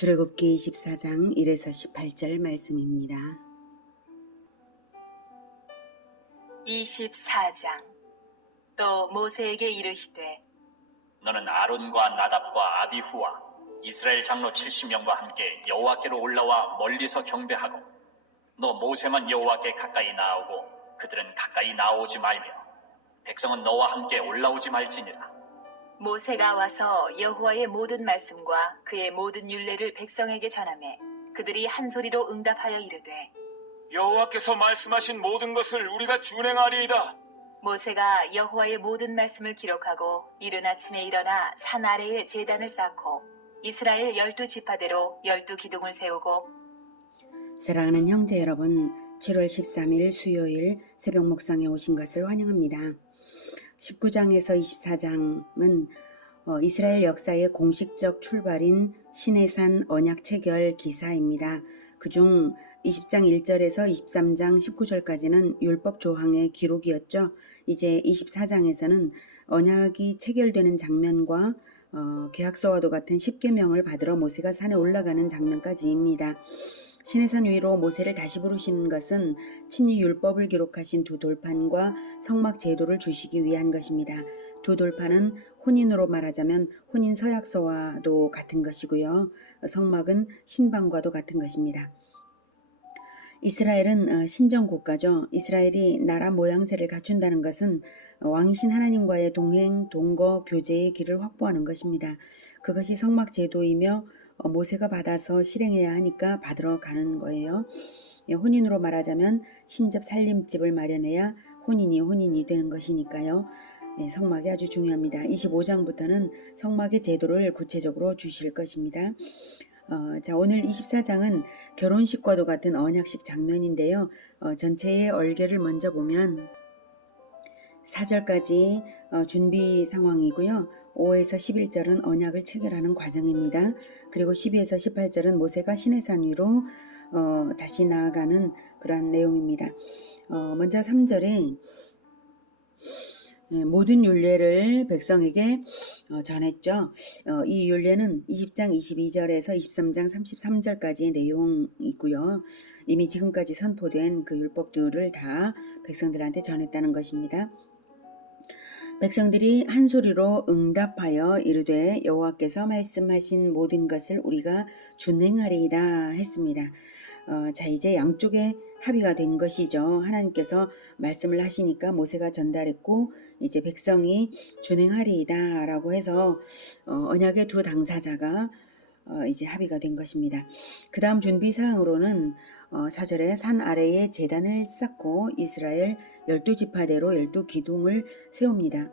출애굽기 24장 1에서 18절 말씀입니다. 24장. 또 모세에게 이르시되 너는 아론과 나답과 아비후와 이스라엘 장로 70명과 함께 여호와께로 올라와 멀리서 경배하고 너 모세만 여호와께 가까이 나아오고 그들은 가까이 나아오지 말며 백성은 너와 함께 올라오지 말지니라. 모세가 와서 여호와의 모든 말씀과 그의 모든 율례를 백성에게 전하매 그들이 한 소리로 응답하여 이르되 여호와께서 말씀하신 모든 것을 우리가 준행하리이다. 모세가 여호와의 모든 말씀을 기록하고 이른 아침에 일어나 산 아래에 제단을 쌓고 이스라엘 12지파대로 12기둥을 세우고. 사랑하는 형제 여러분, 7월 13일 수요일 새벽 목상에 오신 것을 환영합니다. 19장에서 24장은 이스라엘 역사의 공식적 출발인 시내산 언약 체결 기사입니다. 그중 20장 1절에서 23장 19절까지는 율법 조항의 기록이었죠. 이제 24장에서는 언약이 체결되는 장면과 계약서와도 같은 10계명을 받으러 모세가 산에 올라가는 장면까지입니다. 시내산 위로 모세를 다시 부르시는 것은 친히 율법을 기록하신 두 돌판과 성막 제도를 주시기 위한 것입니다. 두 돌판은 혼인으로 말하자면 혼인 서약서와도 같은 것이고요. 성막은 신방과도 같은 것입니다. 이스라엘은 신정국가죠. 이스라엘이 나라 모양새를 갖춘다는 것은 왕이신 하나님과의 동행, 동거, 교제의 길을 확보하는 것입니다. 그것이 성막 제도이며 모세가 받아서 실행해야 하니까 받으러 가는 거예요. 혼인으로 말하자면 신접 살림집을 마련해야 혼인이 되는 것이니까요. 성막이 아주 중요합니다. 25장부터는 성막의 제도를 구체적으로 주실 것입니다. 오늘 24장은 결혼식과도 같은 언약식 장면인데요. 전체의 얼개를 먼저 보면 4절까지 준비 상황이고요. 5에서 11절은 언약을 체결하는 과정입니다. 그리고 12에서 18절은 모세가 시내산 위로 다시 나아가는 그러한 내용입니다. 먼저 3절에 모든 율례를 백성에게 전했죠. 이 율례는 20장 22절에서 23장 33절까지의 내용이고요. 이미 지금까지 선포된 그 율법들을 다 백성들한테 전했다는 것입니다. 백성들이 한 소리로 응답하여 이르되 여호와께서 말씀하신 모든 것을 우리가 준행하리이다 했습니다. 이제 양쪽에 합의가 된 것이죠. 하나님께서 말씀을 하시니까 모세가 전달했고 이제 백성이 준행하리이다 라고 해서 언약의 두 당사자가 이제 합의가 된 것입니다. 그 다음 준비사항으로는 4절에 산 아래에 제단을 쌓고 이스라엘 12지파대로 12기둥을 세웁니다.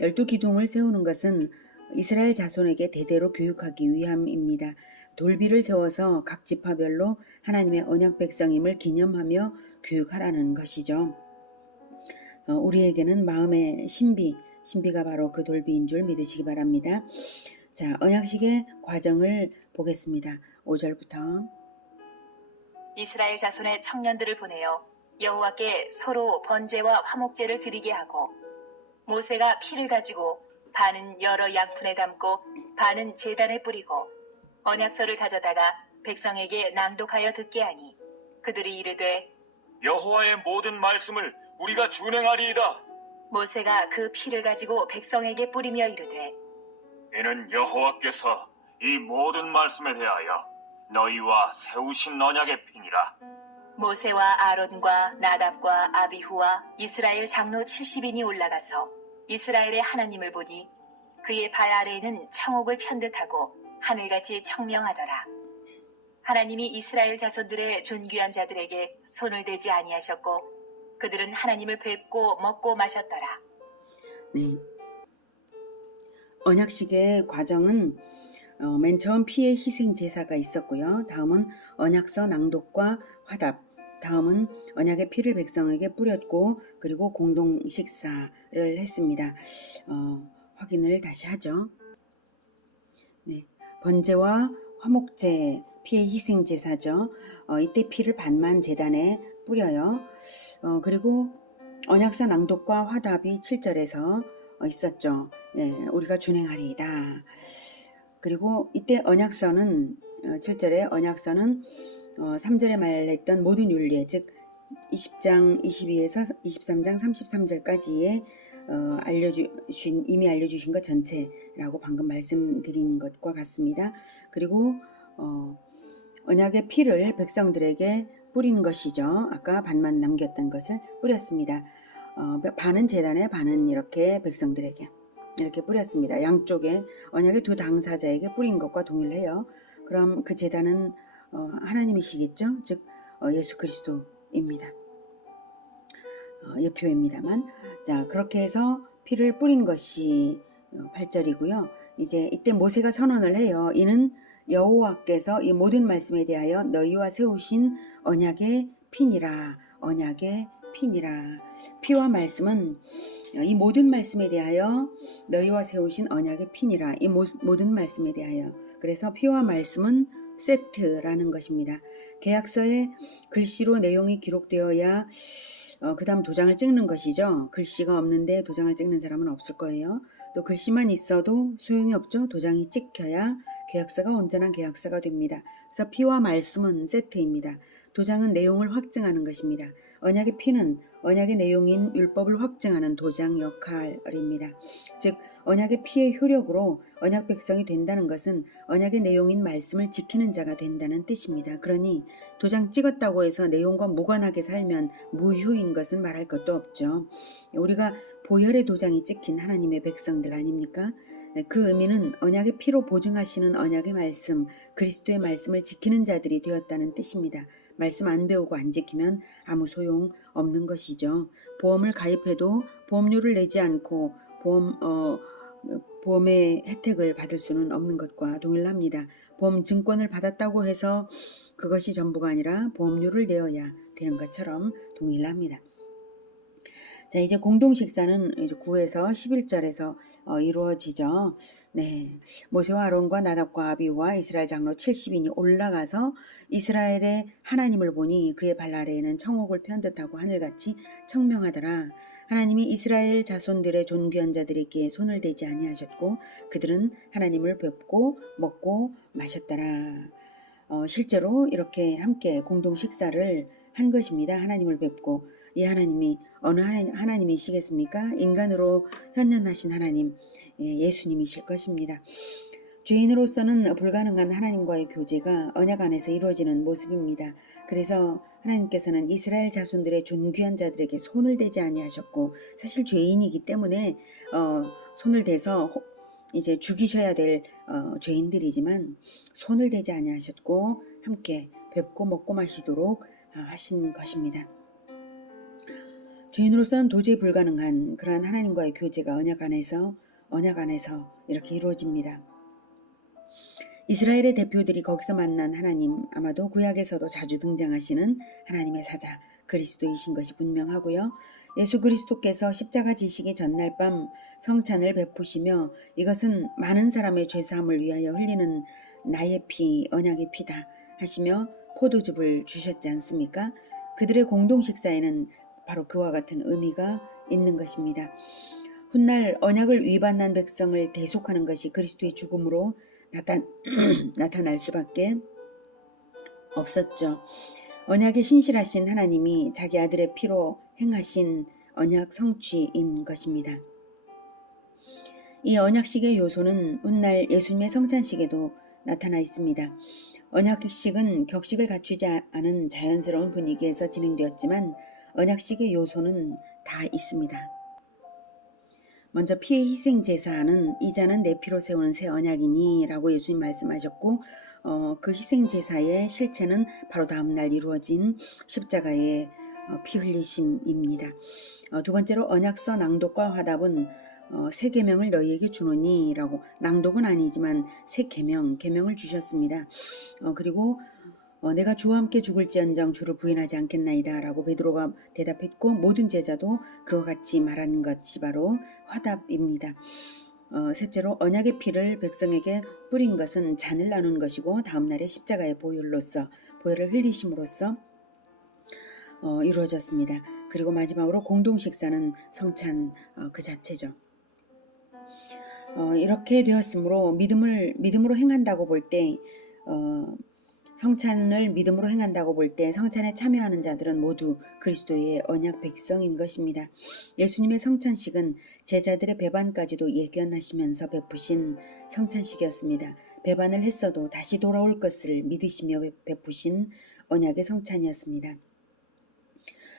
12기둥을 세우는 것은 이스라엘 자손에게 대대로 교육하기 위함입니다. 돌비를 세워서 각 지파별로 하나님의 언약 백성임을 기념하며 교육하라는 것이죠. 우리에게는 마음의 신비가 바로 그 돌비인 줄 믿으시기 바랍니다. 언약식의 과정을 보겠습니다. 5절부터 이스라엘 자손의 청년들을 보내어 여호와께 서로 번제와 화목제를 드리게 하고 모세가 피를 가지고 반은 여러 양푼에 담고 반은 제단에 뿌리고 언약서를 가져다가 백성에게 낭독하여 듣게 하니 그들이 이르되 여호와의 모든 말씀을 우리가 준행하리이다. 모세가 그 피를 가지고 백성에게 뿌리며 이르되 이는 여호와께서 이 모든 말씀에 대하여 너희와 세우신 언약의 피니라. 모세와 아론과 나답과 아비후와 이스라엘 장로 70인이 올라가서 이스라엘의 하나님을 보니 그의 발 아래에는 청옥을 편듯하고 하늘같이 청명하더라. 하나님이 이스라엘 자손들의 존귀한 자들에게 손을 대지 아니하셨고 그들은 하나님을 뵙고 먹고 마셨더라. 네. 언약식의 과정은 맨 처음 피의 희생 제사가 있었고요. 다음은 언약서 낭독과 화답, 다음은 언약의 피를 백성에게 뿌렸고 그리고 공동 식사를 했습니다. 확인을 다시 하죠. 네. 번제와 화목제, 피의 희생 제사죠. 이때 피를 반만 제단에 뿌려요. 그리고 언약서 낭독과 화답이 7절에서 있었죠. 우리가 준행하리이다. 그리고 이때 언약서는 7절에 언약서는 3절에 말했던 모든 율례, 즉 20장 22에서 23장 33절까지의 이미 알려주신 것 전체라고 방금 말씀드린 것과 같습니다. 그리고 언약의 피를 백성들에게 뿌린 것이죠. 아까 반만 남겼던 것을 뿌렸습니다. 반은 제단에, 반은 이렇게 백성들에게 이렇게 뿌렸습니다. 양쪽에 언약의 두 당사자에게 뿌린 것과 동일해요. 그럼 그 제단은 하나님이시겠죠? 즉 예수 그리스도입니다. 예표입니다만, 자, 그렇게 해서 피를 뿌린 것이 8절이고요. 이제 이때 모세가 선언을 해요. 이는 여호와께서 이 모든 말씀에 대하여 너희와 세우신 언약의 피니라. 언약의 피니라. 피와 말씀은 이 모든 말씀에 대하여 너희와 세우신 언약의 피니라. 이 모든 말씀에 대하여. 그래서 피와 말씀은 세트라는 것입니다. 계약서에 글씨로 내용이 기록되어야 그 다음 도장을 찍는 것이죠. 글씨가 없는데 도장을 찍는 사람은 없을 거예요. 또 글씨만 있어도 소용이 없죠. 도장이 찍혀야 계약서가 온전한 계약서가 됩니다. 그래서 피와 말씀은 세트입니다. 도장은 내용을 확증하는 것입니다. 언약의 피는 언약의 내용인 율법을 확증하는 도장 역할입니다. 즉 언약의 피의 효력으로 언약 백성이 된다는 것은 언약의 내용인 말씀을 지키는 자가 된다는 뜻입니다. 그러니 도장 찍었다고 해서 내용과 무관하게 살면 무효인 것은 말할 것도 없죠. 우리가 보혈의 도장이 찍힌 하나님의 백성들 아닙니까? 그 의미는 언약의 피로 보증하시는 언약의 말씀, 그리스도의 말씀을 지키는 자들이 되었다는 뜻입니다. 말씀 안 배우고 안 지키면 아무 소용 없는 것이죠. 보험을 가입해도 보험료를 내지 않고 보험의 혜택을 받을 수는 없는 것과 동일합니다. 보험 증권을 받았다고 해서 그것이 전부가 아니라 보험료를 내어야 되는 것처럼 동일합니다. 자, 이제 공동 식사는 이제 9에서 11절에서 이루어지죠. 네, 모세와 아론과 나답과 아비후와 이스라엘 장로 70인이 올라가서 이스라엘의 하나님을 보니 그의 발 아래에는 청옥을 편듯하고 하늘같이 청명하더라. 하나님이 이스라엘 자손들의 존귀한 자들에게 손을 대지 아니하셨고 그들은 하나님을 뵙고 먹고 마셨더라. 실제로 이렇게 함께 공동 식사를 한 것입니다. 하나님을 뵙고. 이 하나님이 어느 하나님이시겠습니까? 인간으로 현현하신 하나님, 예수님이실 것입니다. 죄인으로서는 불가능한 하나님과의 교제가 언약 안에서 이루어지는 모습입니다. 그래서 하나님께서는 이스라엘 자손들의 존귀한 자들에게 손을 대지 아니하셨고, 사실 죄인이기 때문에 손을 대서 이제 죽이셔야 될 죄인들이지만 손을 대지 아니하셨고 함께 뵙고 먹고 마시도록 하신 것입니다. 죄인으로서는 도저히 불가능한 그러한 하나님과의 교제가 언약 안에서 이렇게 이루어집니다. 이스라엘의 대표들이 거기서 만난 하나님, 아마도 구약에서도 자주 등장하시는 하나님의 사자 그리스도이신 것이 분명하고요. 예수 그리스도께서 십자가 지시기 전날 밤 성찬을 베푸시며 이것은 많은 사람의 죄사함을 위하여 흘리는 나의 피, 언약의 피다 하시며 포도즙을 주셨지 않습니까? 그들의 공동 식사에는 바로 그와 같은 의미가 있는 것입니다. 훗날 언약을 위반한 백성을 대속하는 것이 그리스도의 죽음으로 나타날 수밖에 없었죠. 언약에 신실하신 하나님이 자기 아들의 피로 행하신 언약 성취인 것입니다. 이 언약식의 요소는 훗날 예수님의 성찬식에도 나타나 있습니다. 언약식은 격식을 갖추지 않은 자연스러운 분위기에서 진행되었지만 언약식의 요소는 다 있습니다. 먼저 피의 희생 제사는 이자는 내 피로 세우는 새 언약이니 라고 예수님 말씀하셨고 그 희생 제사의 실체는 바로 다음날 이루어진 십자가의 피 흘리심입니다. 두 번째로 언약서 낭독과 화답은 새 계명을 너희에게 주노니 라고, 낭독은 아니지만 새 계명을 주셨습니다. 그리고 내가 주와 함께 죽을지언정 주를 부인하지 않겠나이다 라고 베드로가 대답했고 모든 제자도 그와 같이 말한 것이 바로 화답입니다. 셋째로 언약의 피를 백성에게 뿌린 것은 잔을 나눈 것이고 다음날에 십자가의 보혈을 흘리심으로써 이루어졌습니다. 그리고 마지막으로 공동 식사는 성찬 그 자체죠. 이렇게 되었으므로 믿음으로 행한다고 볼 때 성찬을 믿음으로 행한다고 볼 때 성찬에 참여하는 자들은 모두 그리스도의 언약 백성인 것입니다. 예수님의 성찬식은 제자들의 배반까지도 예견하시면서 베푸신 성찬식이었습니다. 배반을 했어도 다시 돌아올 것을 믿으시며 베푸신 언약의 성찬이었습니다.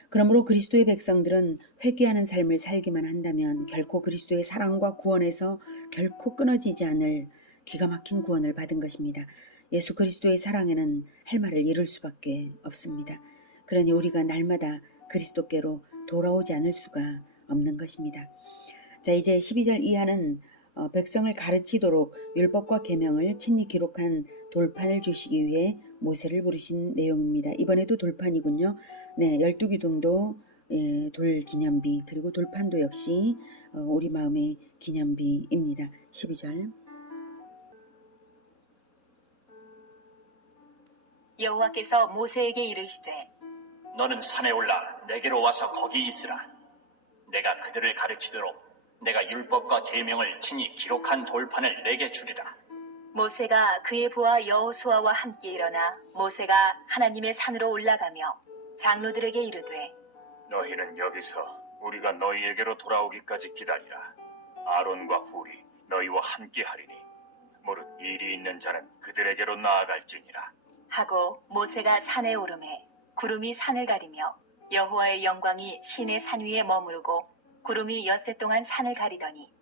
그러므로 그리스도의 백성들은 회개하는 삶을 살기만 한다면 결코 그리스도의 사랑과 구원에서 결코 끊어지지 않을 기가 막힌 구원을 받은 것입니다. 예수 그리스도의 사랑에는 할 말을 잃을 수밖에 없습니다. 그러니 우리가 날마다 그리스도께로 돌아오지 않을 수가 없는 것입니다. 자, 이제 12절 이하는 백성을 가르치도록 율법과 계명을 친히 기록한 돌판을 주시기 위해 모세를 부르신 내용입니다. 이번에도 돌판이군요. 네, 12기둥도 돌 기념비, 그리고 돌판도 역시 우리 마음의 기념비입니다. 12절. 여호와께서 모세에게 이르시되 너는 산에 올라 내게로 와서 거기 있으라. 내가 그들을 가르치도록 내가 율법과 계명을 친히 기록한 돌판을 내게 주리라. 모세가 그의 부하 여호수아와 함께 일어나 모세가 하나님의 산으로 올라가며 장로들에게 이르되 너희는 여기서 우리가 너희에게로 돌아오기까지 기다리라. 아론과 훌이 너희와 함께 하리니 무릇 일이 있는 자는 그들에게로 나아갈지니라. 하고 모세가 산에 오르매 구름이 산을 가리며 여호와의 영광이 신의 산 위에 머무르고 구름이 엿새 동안 산을 가리더니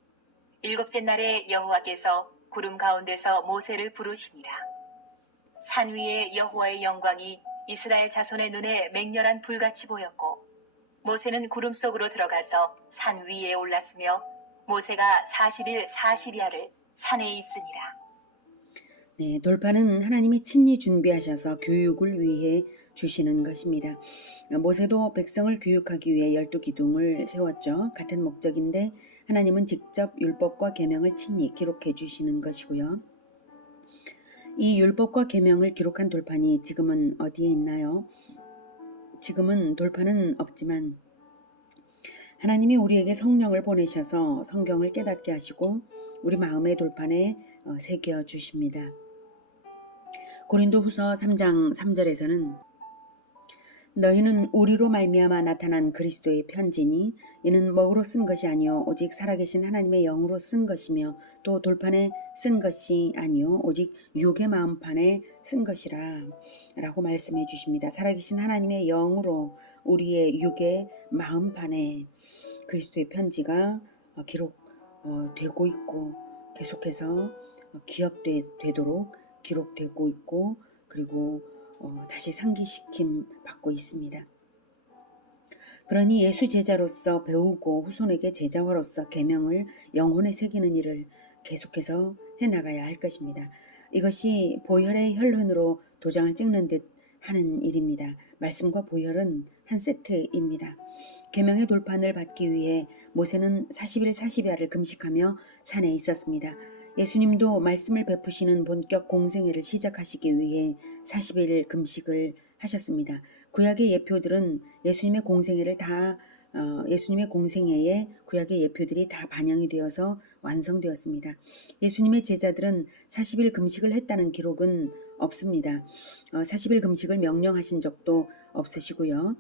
일곱째 날에 여호와께서 구름 가운데서 모세를 부르시니라. 산 위에 여호와의 영광이 이스라엘 자손의 눈에 맹렬한 불같이 보였고 모세는 구름 속으로 들어가서 산 위에 올랐으며 모세가 40일 40야를 산에 있으니라. 네, 돌판은 하나님이 친히 준비하셔서 교육을 위해 주시는 것입니다. 모세도 백성을 교육하기 위해 12기둥을 세웠죠. 같은 목적인데 하나님은 직접 율법과 계명을 친히 기록해 주시는 것이고요. 이 율법과 계명을 기록한 돌판이 지금은 어디에 있나요? 지금은 돌판은 없지만 하나님이 우리에게 성령을 보내셔서 성경을 깨닫게 하시고 우리 마음의 돌판에 새겨 주십니다. 고린도후서 3장 3절에서는 너희는 우리로 말미암아 나타난 그리스도의 편지니 이는 먹으로 쓴 것이 아니요 오직 살아계신 하나님의 영으로 쓴 것이며 또 돌판에 쓴 것이 아니요 오직 육의 마음판에 쓴 것이라 라고 말씀해 주십니다. 살아계신 하나님의 영으로 우리의 육의 마음판에 그리스도의 편지가 기록되고 있고 계속해서 기억되도록 기록되고 있고 그리고 다시 상기시킴 받고 있습니다. 그러니 예수 제자로서 배우고 후손에게 제자화로서 계명을 영혼에 새기는 일을 계속해서 해나가야 할 것입니다. 이것이 보혈의 혈흔으로 도장을 찍는 듯 하는 일입니다. 말씀과 보혈은 한 세트입니다. 계명의 돌판을 받기 위해 모세는 40일 40야를 금식하며 산에 있었습니다. 예수님도 말씀을 베푸시는 본격 공생애를 시작하시기 위해 40일 금식을 하셨습니다. 구약의 예표들은 예수님의 공생애에 구약의 예표들이 다 반영이 되어서 완성되었습니다. 예수님의 제자들은 40일 금식을 했다는 기록은 없습니다. 40일 금식을 명령하신 적도 없으시고요.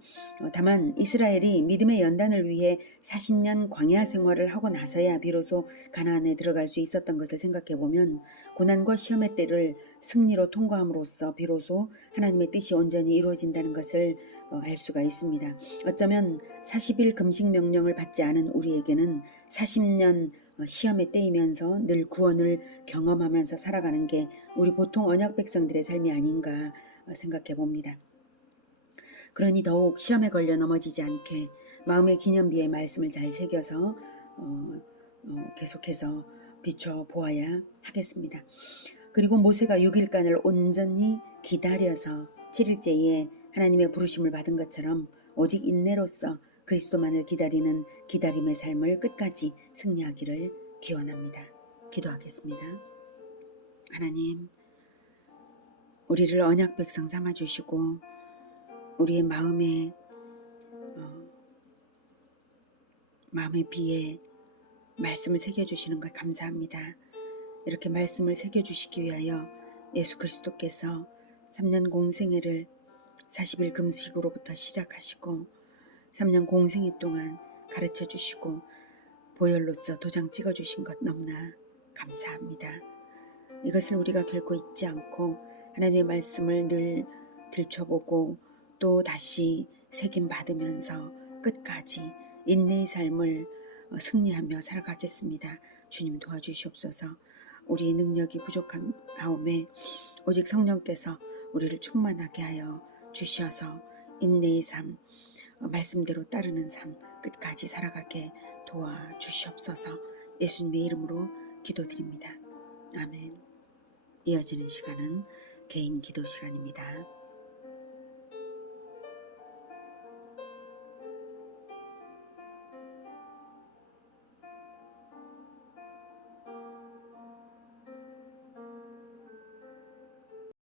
다만 이스라엘이 믿음의 연단을 위해 40년 광야 생활을 하고 나서야 비로소 가나안에 들어갈 수 있었던 것을 생각해 보면 고난과 시험의 때를 승리로 통과함으로써 비로소 하나님의 뜻이 온전히 이루어진다는 것을 알 수가 있습니다. 어쩌면 40일 금식 명령을 받지 않은 우리에게는 40년 시험에 때이면서 늘 구원을 경험하면서 살아가는 게 우리 보통 언약 백성들의 삶이 아닌가 생각해 봅니다. 그러니 더욱 시험에 걸려 넘어지지 않게 마음의 기념비에 말씀을 잘 새겨서 계속해서 비춰보아야 하겠습니다. 그리고 모세가 6일간을 온전히 기다려서 7일째에 하나님의 부르심을 받은 것처럼 오직 인내로서 그리스도만을 기다리는 기다림의 삶을 끝까지 승리하기를 기원합니다. 기도하겠습니다. 하나님, 우리를 언약 백성 삼아주시고 우리의 마음의 비에 말씀을 새겨주시는 것 감사합니다. 이렇게 말씀을 새겨주시기 위하여 예수 그리스도께서 3년 공생애를 40일 금식으로부터 시작하시고 3년 공생애 동안 가르쳐 주시고 보혈로서 도장 찍어 주신 것 너무나 감사합니다. 이것을 우리가 결코 잊지 않고 하나님의 말씀을 늘 들춰보고 또 다시 새김 받으면서 끝까지 인내의 삶을 승리하며 살아가겠습니다. 주님 도와주시옵소서. 우리의 능력이 부족하오매 오직 성령께서 우리를 충만하게 하여 주셔서 인내의 삶, 말씀대로 따르는 삶 끝까지 살아가게 도와주시옵소서. 예수님의 이름으로 기도드립니다. 아멘. 이어지는 시간은 개인 기도 시간입니다.